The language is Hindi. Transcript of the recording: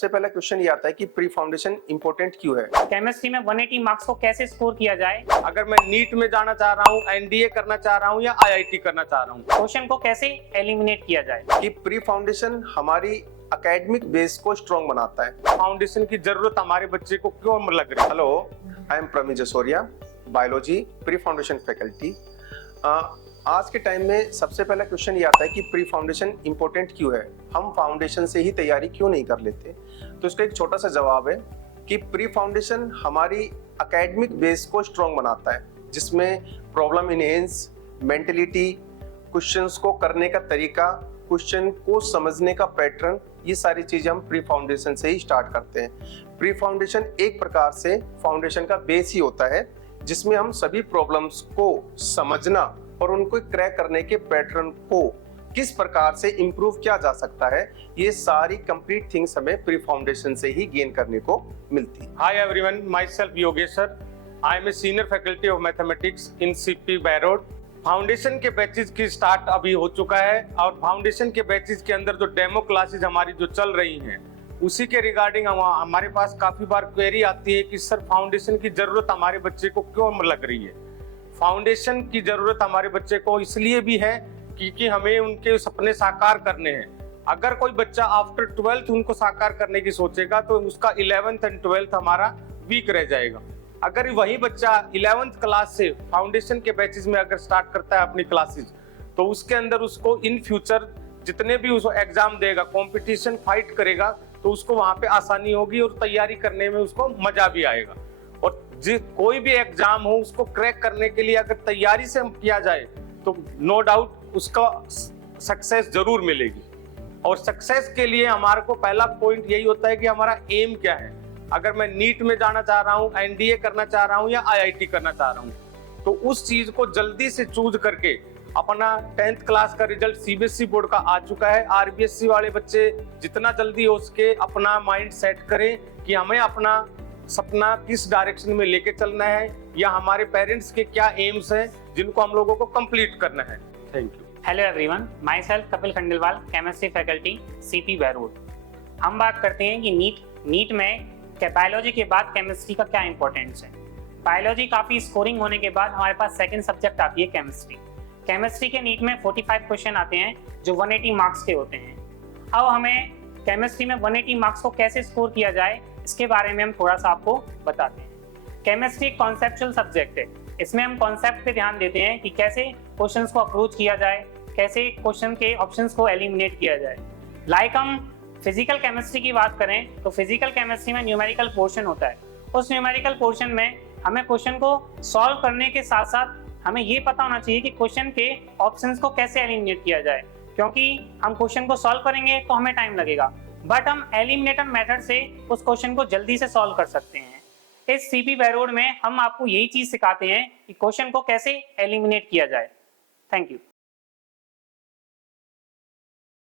सबसे पहला क्वेश्चन ये आता है कि प्री फाउंडेशन इंपॉर्टेंट क्यों है। केमिस्ट्री में 180 मार्क्स को कैसे स्कोर किया जाए, अगर मैं नीट में जाना चाह रहा हूँ, एनडीए करना चाह रहा हूँ या आईआईटी करना चाह रहा हूँ, क्वेश्चन को कैसे एलिमिनेट किया जाए, कि प्री फाउंडेशन हमारी एकेडमिक बेस को स्ट्रॉन्ग बनाता है। फाउंडेशन की जरूरत हमारे बच्चे को क्यों लग रही है। Hello, I am Praveen Jasoria, biology pre foundation faculty. आज के टाइम में सबसे पहला क्वेश्चन ये आता है कि प्री फाउंडेशन इंपॉर्टेंट क्यों है, हम फाउंडेशन से ही तैयारी क्यों नहीं कर लेते। तो इसका एक छोटा सा जवाब है कि प्री फाउंडेशन हमारी एकेडमिक बेस को स्ट्रॉन्ग बनाता है, जिसमें प्रॉब्लम इनहेंस, मेंटलिटी, क्वेश्चंस को करने का तरीका, क्वेश्चन को समझने का पैटर्न, ये सारी चीजें हम प्री फाउंडेशन से ही स्टार्ट करते हैं। प्री फाउंडेशन एक प्रकार से फाउंडेशन का बेस ही होता है, जिसमें हम सभी प्रॉब्लम्स को समझना और उनको क्रैक करने के पैटर्न को किस प्रकार से इंप्रूव किया जा सकता है, ये सारी कंप्लीट थिंग्स हमें प्री फाउंडेशन से ही गेन करने को मिलती है। Hi everyone, myself Yogeshwar, I am a senior faculty of mathematics in CP बैरोड। फाउंडेशन के बैचेज की स्टार्ट अभी हो चुका है और फाउंडेशन के बैचेज के अंदर जो डेमो क्लासेज हमारी जो चल रही हैं, उसी के रिगार्डिंग हमारे पास काफी बार क्वेरी आती है कि सर फाउंडेशन की जरूरत हमारे बच्चे को क्यों लग रही है। फाउंडेशन की जरूरत हमारे बच्चे को इसलिए भी है क्योंकि हमें उनके सपने साकार करने हैं। अगर कोई बच्चा आफ्टर 12th उनको साकार करने की सोचेगा तो उसका 11th एंड 12th हमारा वीक रह जाएगा। अगर वही बच्चा 11th क्लास से फाउंडेशन के बैचेज में अगर स्टार्ट करता है अपनी क्लासेस, तो उसके अंदर उसको इन फ्यूचर जितने भी उसको एग्जाम देगा, कंपटीशन फाइट करेगा, तो उसको वहां पे आसानी होगी और तैयारी करने में उसको मजा भी आएगा। और कोई भी एग्जाम हो उसको क्रैक करने के लिए अगर तैयारी से किया जाए तो नो डाउट उसका सक्सेस जरूर मिलेगी। और सक्सेस के लिए हमारे को पहला पॉइंट यही होता है कि हमारा एम क्या है। अगर मैं नीट में जाना चाह रहा हूँ, एनडीए करना चाह रहा हूँ या आईआईटी करना चाह रहा हूँ, तो उस चीज को जल्दी से चूज करके अपना 10th क्लास का रिजल्ट सीबीएसई बोर्ड का आ चुका है। आरबीएसई वाले बच्चे जितना जल्दी हो सके अपना माइंड सेट करें कि हमें अपना सपना किस डायरेक्शन में लेके चलना है या हमारे पेरेंट्स के क्या एम्स हैं जिनको हम लोगों को कंप्लीट करना है। Thank you. Hello everyone, myself Kapil Khandelwal, chemistry faculty CP बैरोड। हम बात करते हैं कि नीट में बायोलॉजी के बाद केमिस्ट्री का क्या इंपॉर्टेंस है। बायोलॉजी काफ़ी स्कोरिंग होने के बाद हमारे पास सेकंड सब्जेक्ट आती है केमिस्ट्री। केमिस्ट्री के नीट में 45 क्वेश्चन आते हैं जो 180 मार्क्स के होते हैं। अब हमें केमिस्ट्री में 180 मार्क्स को कैसे स्कोर किया जाए, इसके बारे में हम थोड़ा सा आपको बताते हैं। केमिस्ट्री एक कॉन्सेप्चुअल सब्जेक्ट है, इसमें हम कॉन्सेप्ट पे ध्यान देते हैं कि कैसे क्वेश्चंस को अप्रोच किया जाए, कैसे क्वेश्चन के ऑप्शंस को एलिमिनेट किया जाए। लाइक हम फिजिकल केमिस्ट्री की बात करें तो फिजिकल केमिस्ट्री में न्यूमेरिकल पोर्शन होता है। उस न्यूमेरिकल पोर्शन में हमें क्वेश्चन को सॉल्व करने के साथ साथ हमें ये पता होना चाहिए कि क्वेश्चन के ऑप्शंस को कैसे एलिमिनेट किया जाए, क्योंकि हम क्वेश्चन को सॉल्व करेंगे तो हमें टाइम लगेगा, बट हम एलिमिनेटर मेथड से उस क्वेश्चन को जल्दी से सॉल्व कर सकते हैं। इस सीपी बैरोड में हम आपको यही चीज सिखाते हैं कि क्वेश्चन को कैसे एलिमिनेट किया जाए। Thank you.